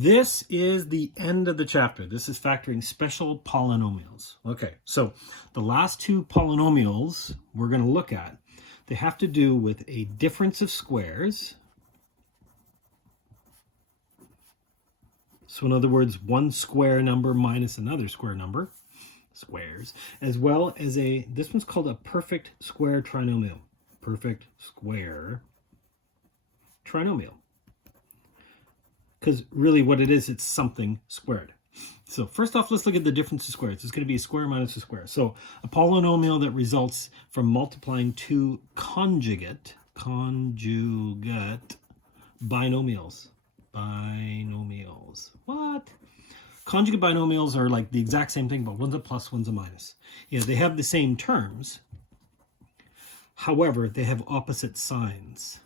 This is the end of the chapter. This is factoring special polynomials. Okay, so the last two polynomials we're going to look at, they have to do with a difference of squares. So in other words, one square number minus another square number, squares, as well as this one's called a perfect square trinomial. Perfect square trinomial. Because really what it is, it's something squared. So first off, let's look at the difference of squares. It's going to be a square minus a square. So a polynomial that results from multiplying two conjugate binomials. Binomials. What? Conjugate binomials are like the exact same thing, but one's a plus, one's a minus. Yeah, they have the same terms. However, they have opposite signs.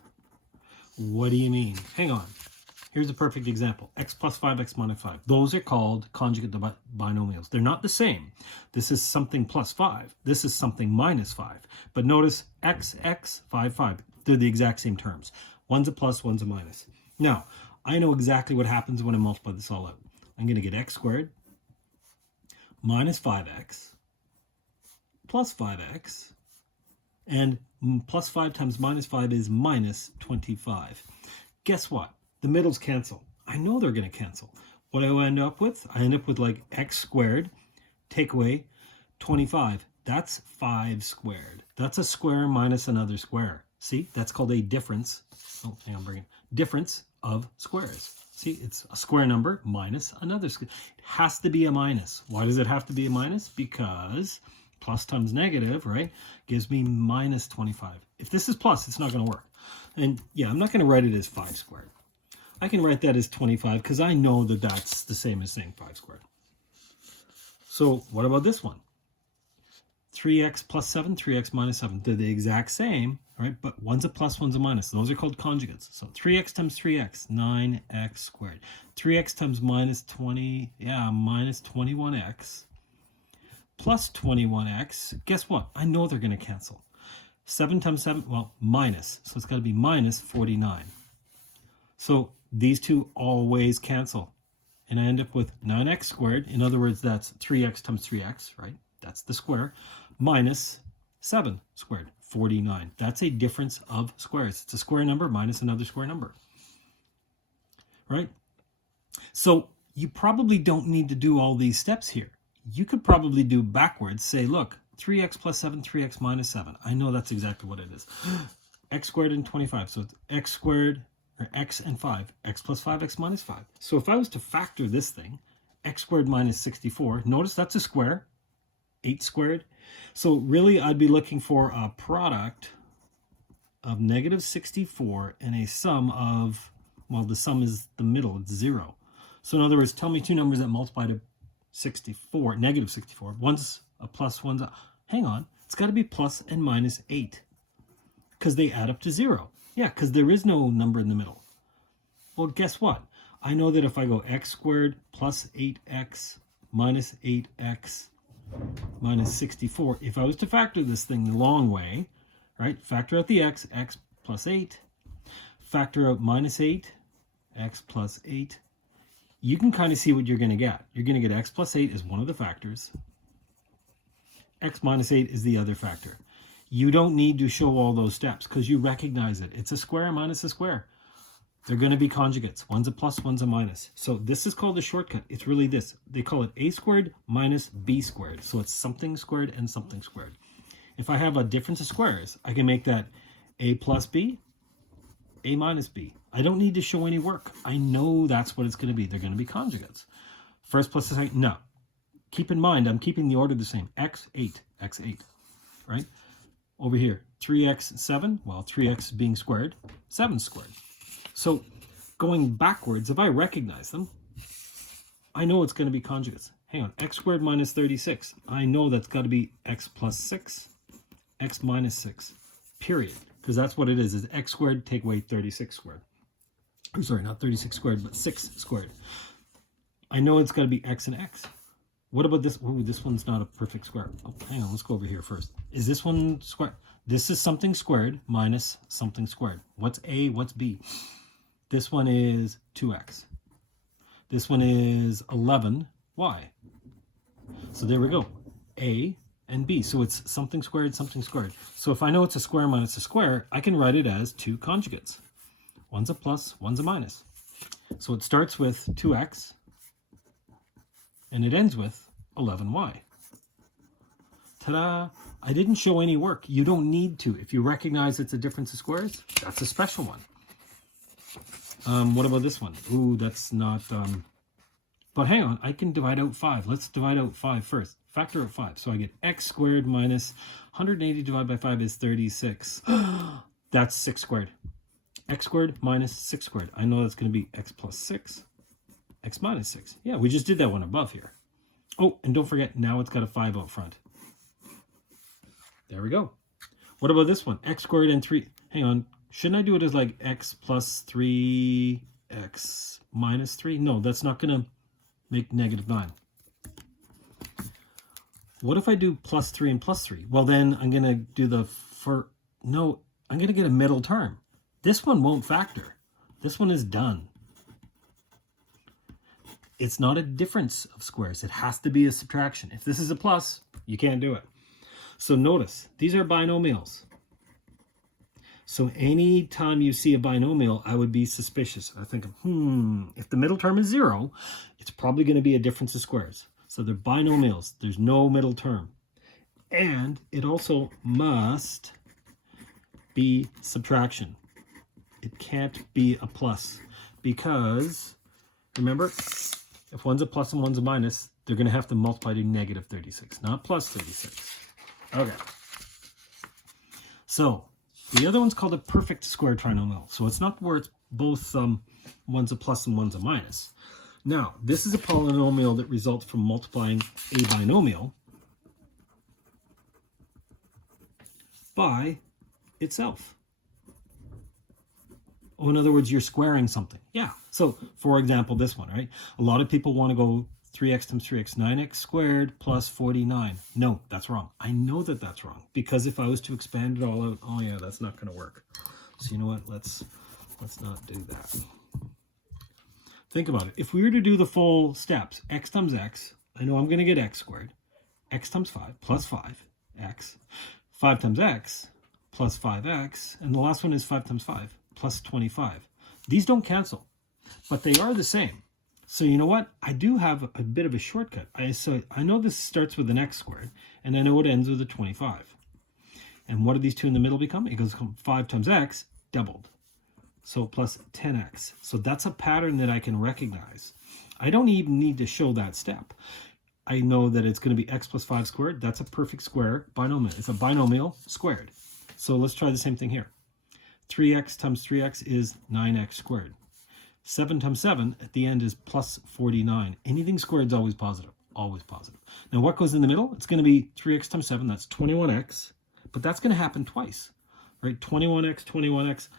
What do you mean? Hang on. Here's a perfect example. X plus 5, x minus 5. Those are called conjugate binomials. They're not the same. This is something plus 5. This is something minus 5. But notice x, 5, 5. They're the exact same terms. One's a plus, one's a minus. Now, I know exactly what happens when I multiply this all out. I'm going to get x squared minus 5x plus 5x. And plus 5 times minus 5 is minus 25. Guess what? The middles cancel. I know they're going to cancel. What do I end up with? I end up with like x squared, take away 25. That's 5 squared. That's a square minus another square. See, that's called a difference. Oh, hang on, bring it. Difference of squares. See, it's a square number minus another square. It has to be a minus. Why does it have to be a minus? Because plus times negative, right, gives me minus 25. If this is plus, it's not going to work. And yeah, I'm not going to write it as 5 squared. I can write that as 25 because I know that that's the same as saying 5 squared. So what about this one? 3x plus 7, 3x minus 7. They're the exact same, right? But one's a plus, one's a minus. Those are called conjugates. So 3x times 3x, 9x squared. 3x times minus 20, minus 21x. Plus 21x. Guess what? I know they're going to cancel. 7 times 7, well, minus. So it's got to be minus 49. So these two always cancel. And I end up with 9x squared. In other words, that's 3x times 3x, right? That's the square. Minus 7 squared, 49. That's a difference of squares. It's a square number minus another square number. Right? So you probably don't need to do all these steps here. You could probably do backwards. Say, look, 3x plus 7, 3x minus 7. I know that's exactly what it is. X squared and 25. So it's x squared, or x and 5. X plus 5, x minus 5. So if I was to factor this thing, x squared minus 64, notice that's a square. 8 squared. So really, I'd be looking for a product of negative 64 and a sum of, well, the sum is the middle. It's 0. So in other words, tell me two numbers that multiply to 64, negative 64. One's a plus, one's a, hang on, it's got to be plus and minus 8 because they add up to 0. Yeah, because there is no number in the middle. Well, guess what? I know that if I go x squared plus 8x minus 8x minus 64, if I was to factor this thing the long way, right, factor out the x plus 8, factor out minus 8, x plus 8, you can kind of see what you're going to get. You're going to get x plus 8 as one of the factors. X minus 8 is the other factor. You don't need to show all those steps because you recognize it. It's a square minus a square. They're going to be conjugates. One's a plus, one's a minus. So this is called a shortcut. It's really this. They call it a squared minus b squared. So it's something squared and something squared. If I have a difference of squares, I can make that a plus b, a minus b. I don't need to show any work. I know that's what it's going to be. They're going to be conjugates. First plus the second, no. Keep in mind, I'm keeping the order the same. x, 8, right? Over here, 3x, 7. Well, 3x being squared, 7 squared. So going backwards, if I recognize them, I know it's going to be conjugates. Hang on, x squared minus 36. I know that's got to be x plus 6, x minus 6, period. Because that's what it is x squared, take away 36 squared. I'm sorry, not 36 squared, but 6 squared. I know it's got to be x and x. What about this? Oh, this one's not a perfect square. Oh, hang on, let's go over here first. Is this one square? This is something squared minus something squared. What's a, what's b? This one is 2x. This one is 11y. So there we go. A and B. So it's something squared, something squared. So if I know it's a square minus a square, I can write it as two conjugates. One's a plus, one's a minus. So it starts with 2x, and it ends with 11y. Ta-da! I didn't show any work. You don't need to. If you recognize it's a difference of squares, that's a special one. What about this one? Ooh, that's not... But hang on, I can divide out 5. Let's divide out 5 first. Factor out 5. So I get x squared minus 180 divided by 5 is 36. That's 6 squared. X squared minus 6 squared. I know that's going to be x plus 6, x minus 6. Yeah, we just did that one above here. Oh, and don't forget, now it's got a 5 out front. There we go. What about this one? X squared and 3. Hang on. Shouldn't I do it as like x plus 3, x minus 3? No, that's not going to make negative 9. What if I do plus 3 and plus 3? Well, then I'm going to do no, I'm going to get a middle term. This one won't factor. This one is done. It's not a difference of squares. It has to be a subtraction. If this is a plus, you can't do it. So notice, these are binomials. So any time you see a binomial, I would be suspicious. I think, if the middle term is 0, it's probably going to be a difference of squares. So they're binomials. There's no middle term. And it also must be subtraction. It can't be a plus because, remember, if one's a plus and one's a minus, they're going to have to multiply to negative 36, not plus 36. Okay. So the other one's called a perfect square trinomial. So it's not where it's both one's a plus and one's a minus. Now, this is a polynomial that results from multiplying a binomial by itself. Oh, in other words, you're squaring something. Yeah. So, for example, this one, right? A lot of people want to go 3x times 3x, 9x squared plus 49. No, that's wrong. I know that that's wrong because if I was to expand it all out, oh yeah, that's not going to work. So you know what? Let's not do that. Think about it. If we were to do the full steps, x times x, I know I'm going to get x squared. X times 5 plus 5x. 5 times x plus 5x. And the last one is 5 times 5 plus 25. These don't cancel, but they are the same. So you know what? I do have a bit of a shortcut. So I know this starts with an x squared, and I know it ends with a 25. And what do these two in the middle become? It goes 5 times x doubled. So plus 10x. So that's a pattern that I can recognize. I don't even need to show that step. I know that it's going to be x plus 5 squared. That's a perfect square binomial. It's a binomial squared. So let's try the same thing here. 3x times 3x is 9x squared. 7 times 7 at the end is plus 49. Anything squared is always positive. Always positive. Now what goes in the middle? It's going to be 3x times 7. That's 21x. But that's going to happen twice. Right? 21x, 21x.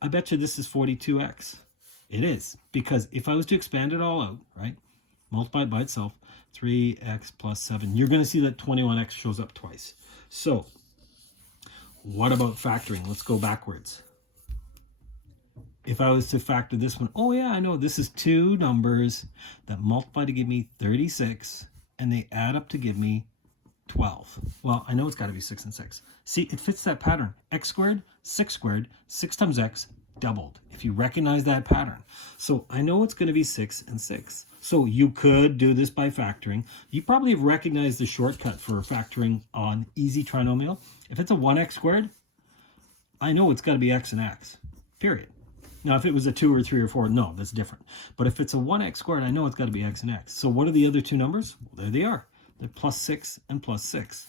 I bet you this is 42x. It is. Because if I was to expand it all out, right? Multiply it by itself. 3x plus 7. You're going to see that 21x shows up twice. So what about factoring? Let's go backwards. If I was to factor this one, oh yeah, I know this is two numbers that multiply to give me 36 and they add up to give me 12. Well, I know it's got to be 6 and 6. See, it fits that pattern. X squared, 6 times x doubled. If you recognize that pattern. So I know it's going to be 6 and 6. So you could do this by factoring. You probably have recognized the shortcut for factoring on easy trinomial. If it's a 1x squared, I know it's got to be x and x, period. Now, if it was a 2 or 3 or 4, no, that's different. But if it's a 1x squared, I know it's got to be x and x. So what are the other two numbers? Well, there they are. They're plus 6 and plus 6.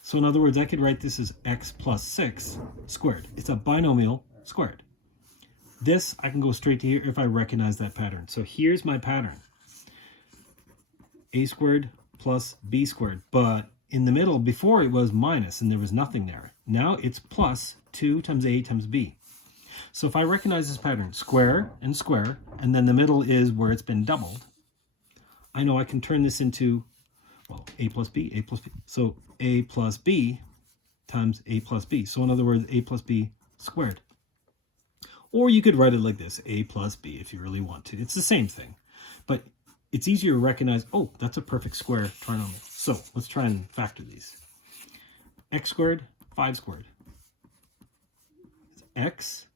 So in other words, I could write this as x plus 6 squared. It's a binomial squared. This, I can go straight to here if I recognize that pattern. So here's my pattern. A squared plus b squared. But in the middle, before it was minus and there was nothing there. Now it's plus 2 times a times b. So if I recognize this pattern, square, and then the middle is where it's been doubled, I know I can turn this into, well, a plus b, a plus b. So a plus b times a plus b. So in other words, a plus b squared. Or you could write it like this, a plus b, if you really want to. It's the same thing. But it's easier to recognize, oh, that's a perfect square trinomial. So let's try and factor these. X squared, 5 squared. It's x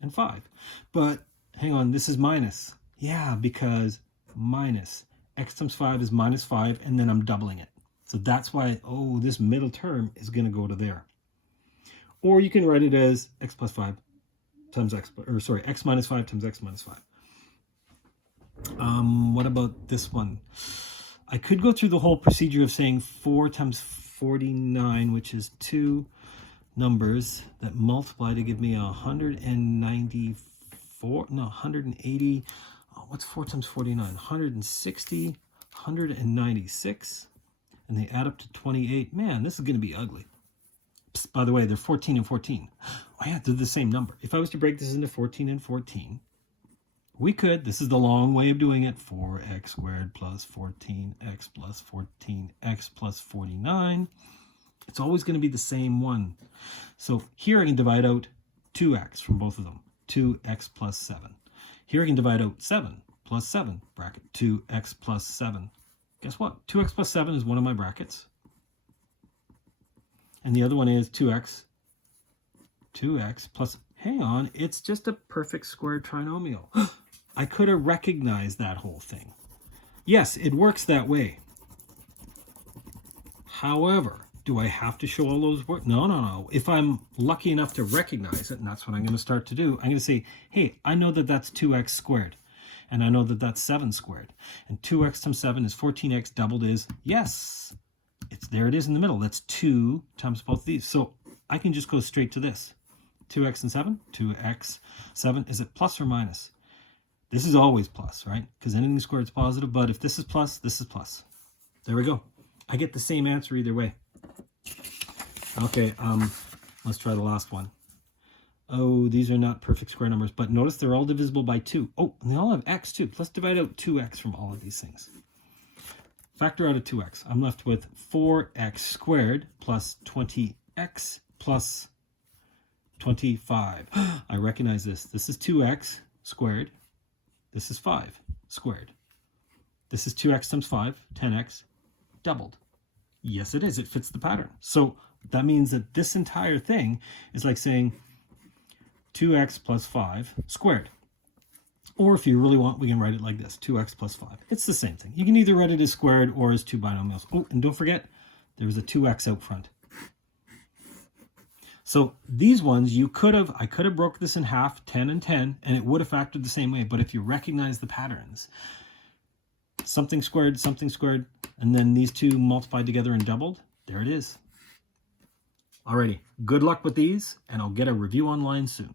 and 5. But hang on, this is minus. Yeah, because minus x times 5 is minus 5, and then I'm doubling it. So that's why, oh, this middle term is going to go to there. Or you can write it as x plus 5 times x, or sorry, x minus 5 times x minus 5. What about this one? I could go through the whole procedure of saying 4 times 49, which is 2 numbers that multiply to give me 194, no, 180, what's 4 times 49? 160, 196, and they add up to 28. Man, this is going to be ugly. Psst, by the way, they're 14 and 14. Oh yeah, they're the same number. If I was to break this into 14 and 14, we could, this is the long way of doing it, 4x squared plus 14x plus 14x plus 49. It's always going to be the same one. So here I can divide out 2x from both of them, 2x plus 7. Here I can divide out 7 plus 7, bracket, 2x plus 7. Guess what? 2x plus 7 is one of my brackets. And the other one is 2x plus, hang on, it's just a perfect square trinomial. I could have recognized that whole thing. Yes, it works that way. However, do I have to show all those words? No, no, no. If I'm lucky enough to recognize it, and that's what I'm going to start to do, I'm going to say, hey, I know that that's 2x squared. And I know that that's 7 squared. And 2x times 7 is 14x doubled is, yes, there it is in the middle. That's 2 times both of these. So I can just go straight to this. 2x and 7, 2x, 7. Is it plus or minus? This is always plus, right? Because anything squared is positive, but if this is plus, this is plus. There we go. I get the same answer either way. Okay, let's try the last one. Oh, these are not perfect square numbers, but notice they're all divisible by 2. Oh, and they all have x too. Let's divide out 2x from all of these things. Factor out of 2x. I'm left with 4x squared plus 20x plus 25. I recognize this. This is 2x squared. This is 5 squared. This is 2x times 5, 10x, doubled. Yes, it is. It fits the pattern. So that means that this entire thing is like saying 2x plus 5 squared. Or if you really want, we can write it like this, 2x plus 5. It's the same thing. You can either write it as squared or as 2 binomials. Oh, and don't forget, there's a 2x out front. So these ones, I could have broke this in half, 10 and 10, and it would have factored the same way. But if you recognize the patterns, something squared, and then these two multiplied together and doubled, there it is. Alrighty, good luck with these, and I'll get a review online soon.